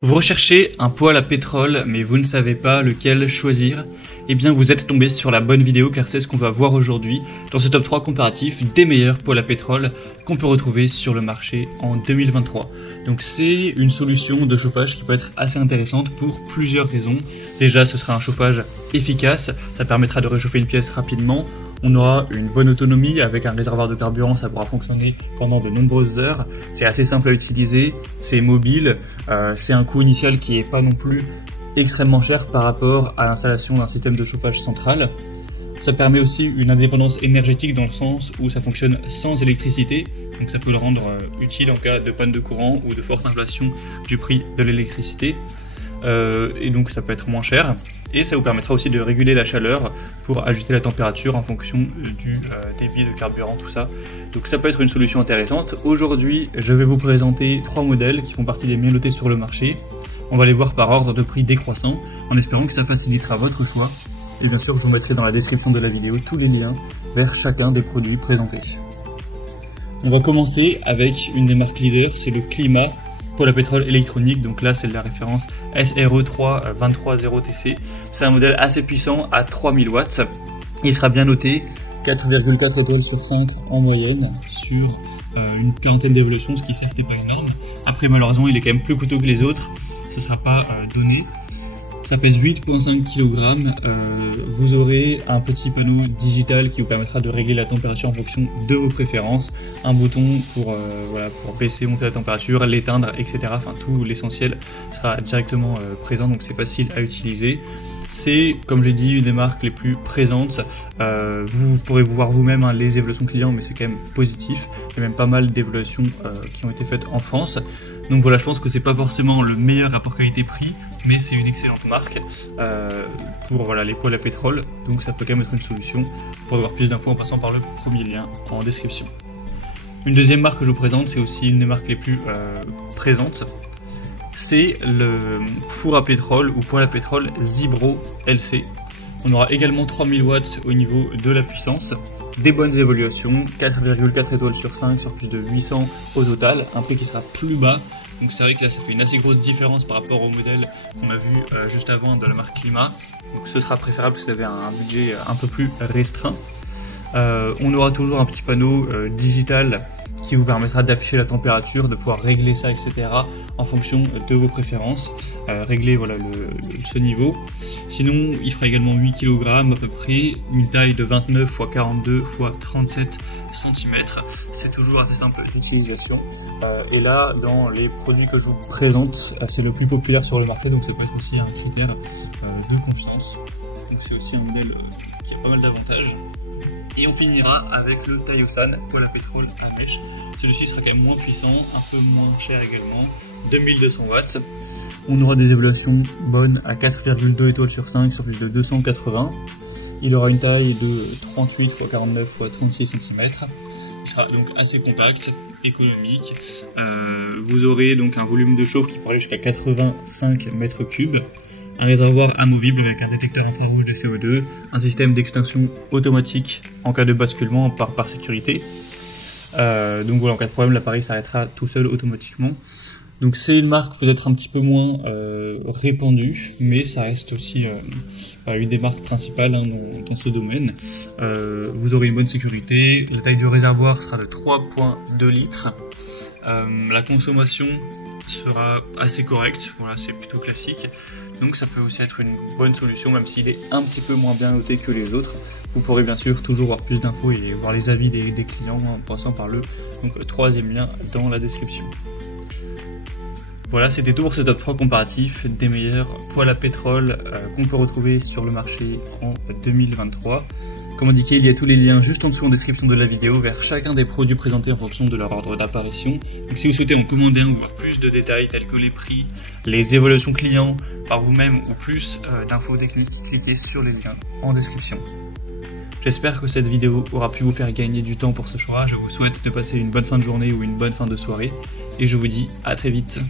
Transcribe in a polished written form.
Vous recherchez un poêle à pétrole, mais vous ne savez pas lequel choisir? Eh bien, vous êtes tombé sur la bonne vidéo, car c'est ce qu'on va voir aujourd'hui dans ce top 3 comparatif des meilleurs poêles à pétrole qu'on peut retrouver sur le marché en 2023. Donc c'est une solution de chauffage qui peut être assez intéressante pour plusieurs raisons. Déjà, ce sera un chauffage efficace, ça permettra de réchauffer une pièce rapidement. On aura une bonne autonomie avec un réservoir de carburant, ça pourra fonctionner pendant de nombreuses heures. C'est assez simple à utiliser, c'est mobile, c'est un coût initial qui est pas non plus extrêmement cher par rapport à l'installation d'un système de chauffage central. Ça permet aussi une indépendance énergétique dans le sens où ça fonctionne sans électricité, donc ça peut le rendre utile en cas de panne de courant ou de forte inflation du prix de l'électricité. Et donc ça peut être moins cher. Et ça vous permettra aussi de réguler la chaleur pour ajuster la température en fonction du débit de carburant, tout ça. Donc ça peut être une solution intéressante. Aujourd'hui, je vais vous présenter 3 modèles qui font partie des mieux notés sur le marché. On va les voir par ordre de prix décroissant, en espérant que ça facilitera votre choix. Et bien sûr, je vous mettrai dans la description de la vidéo tous les liens vers chacun des produits présentés. On va commencer avec une des marques leaders, c'est le Clima poêle à pétrole électronique. Donc là, c'est de la référence SRE3 230TC. C'est un modèle assez puissant à 3000 watts. Il sera bien noté, 4,4 étoiles sur 5 en moyenne sur une quarantaine d'évolutions, ce qui certes n'est pas énorme. Après, malheureusement, il est quand même plus coûteux que les autres. Ça ne sera pas donné. Ça pèse 8,5 kg. Vous aurez un petit panneau digital qui vous permettra de régler la température en fonction de vos préférences. Un bouton pour baisser, monter la température, l'éteindre, etc. Enfin, tout l'essentiel sera directement présent, donc c'est facile à utiliser. C'est, comme j'ai dit, une des marques les plus présentes. Vous pourrez voir vous-même les évaluations clients, mais c'est quand même positif. Il y a même pas mal d'évaluations qui ont été faites en France. Donc voilà, je pense que c'est pas forcément le meilleur rapport qualité-prix, mais c'est une excellente marque pour les poêles à pétrole. Donc ça peut quand même être une solution. Pour avoir plus d'infos en passant par le premier lien en description. Une deuxième marque que je vous présente, c'est aussi une des marques les plus présentes. C'est le four à pétrole ou poêle à pétrole Zibro LC. On aura également 3000 watts au niveau de la puissance, des bonnes évaluations, 4,4 étoiles sur 5 sur plus de 800 au total, un prix qui sera plus bas. Donc c'est vrai que là ça fait une assez grosse différence par rapport au modèle qu'on a vu juste avant de la marque Clima. Donc ce sera préférable si vous avez un budget un peu plus restreint. On aura toujours un petit panneau digital qui vous permettra d'afficher la température, de pouvoir régler ça, etc. en fonction de vos préférences, régler ce niveau. Sinon, il fera également 8 kg à peu près, une taille de 29 x 42 x 37 cm. C'est toujours assez simple d'utilisation. Et là, dans les produits que je vous présente, c'est le plus populaire sur le marché, donc ça peut être aussi un critère de confiance. Donc c'est aussi un modèle qui a pas mal d'avantages. Et on finira avec le Taïosan poêle à pétrole à mèche. Celui-ci sera quand même moins puissant, un peu moins cher également, 2200 watts. On aura des évaluations bonnes à 4,2 étoiles sur 5 sur plus de 280. Il aura une taille de 38 x 49 x 36 cm. Il sera donc assez compact, économique. Vous aurez donc un volume de chauffe qui pourra aller jusqu'à 85 mètres cubes. Un réservoir amovible avec un détecteur infrarouge de CO2, un système d'extinction automatique en cas de basculement par sécurité. Donc voilà, en cas de problème, l'appareil s'arrêtera tout seul automatiquement. Donc c'est une marque peut-être un petit peu moins répandue, mais ça reste aussi une des marques principales dans ce domaine. Vous aurez une bonne sécurité, la taille du réservoir sera de 3,2 litres. La consommation sera assez correcte, voilà, c'est plutôt classique. Donc ça peut aussi être une bonne solution, même s'il est un petit peu moins bien noté que les autres. Vous pourrez bien sûr toujours voir plus d'infos et voir les avis des clients en passant par le troisième lien dans la description. Voilà, c'était tout pour ce top 3 comparatif des meilleurs poêles à pétrole qu'on peut retrouver sur le marché en 2023. Comme indiqué, il y a tous les liens juste en dessous en description de la vidéo vers chacun des produits présentés en fonction de leur ordre d'apparition. Donc si vous souhaitez en commander un ou voir plus de détails tels que les prix, les évaluations clients par vous-même ou plus d'infos techniques, cliquez sur les liens en description. J'espère que cette vidéo aura pu vous faire gagner du temps pour ce choix. Je vous souhaite de passer une bonne fin de journée ou une bonne fin de soirée et je vous dis à très vite.